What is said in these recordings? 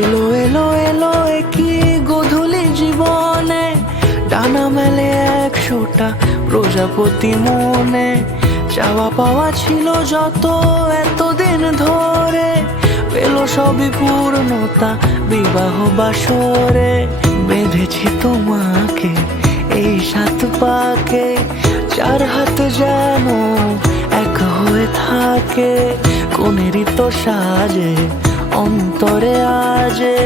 এলো এলো এলো একই গধূলি জীবনে, ডানা মেলে 100টা প্রজাপতি মনে। চাওয়া পাওয়া ছিল যত এতদিন ধরে, পেল সবই পূর্ণতা বিবাহ বাসরে। বেঁধেছি তোমাকে এই 7 পাকে, 4 হাত যেন এক হয়ে থাকে। কোনেরই তো সাজে অন্তরে আজে,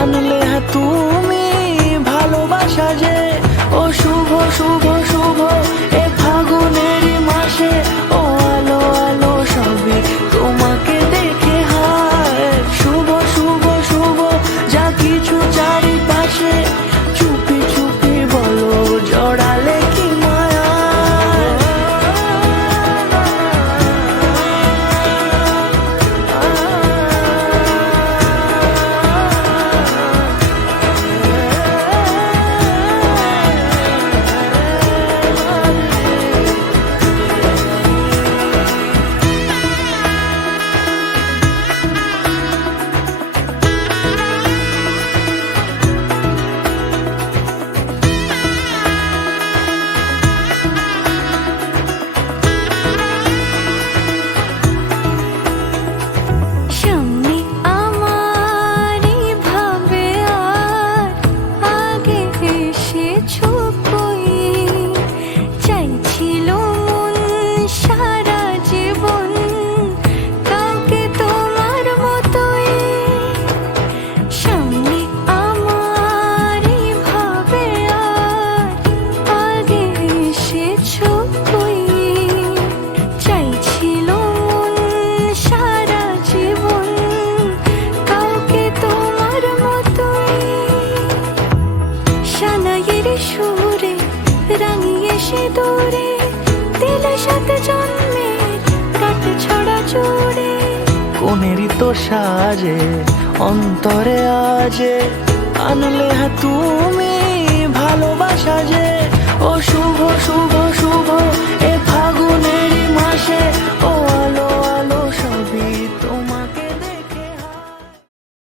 আনলে হ্যাঁ তুমি ভালোবাসা যে। ও শুভ শুভ শুভ এ ফাগুনেরই মাসে, ও আলো আলো সবই তোমাকে দেখে হায়। শুভ শুভ শুভ যা কিছু চারিপাশে, চুপি চুপি বলো জড়ালে কি মায়া। সুরে রাঙিয়ে সে দূরে, দিলে 7 জন্মের কাট ছড়া জোড়ে। কোনেরই তো সাজে অন্তরে আজে, আনলে হ্যাঁ তুমি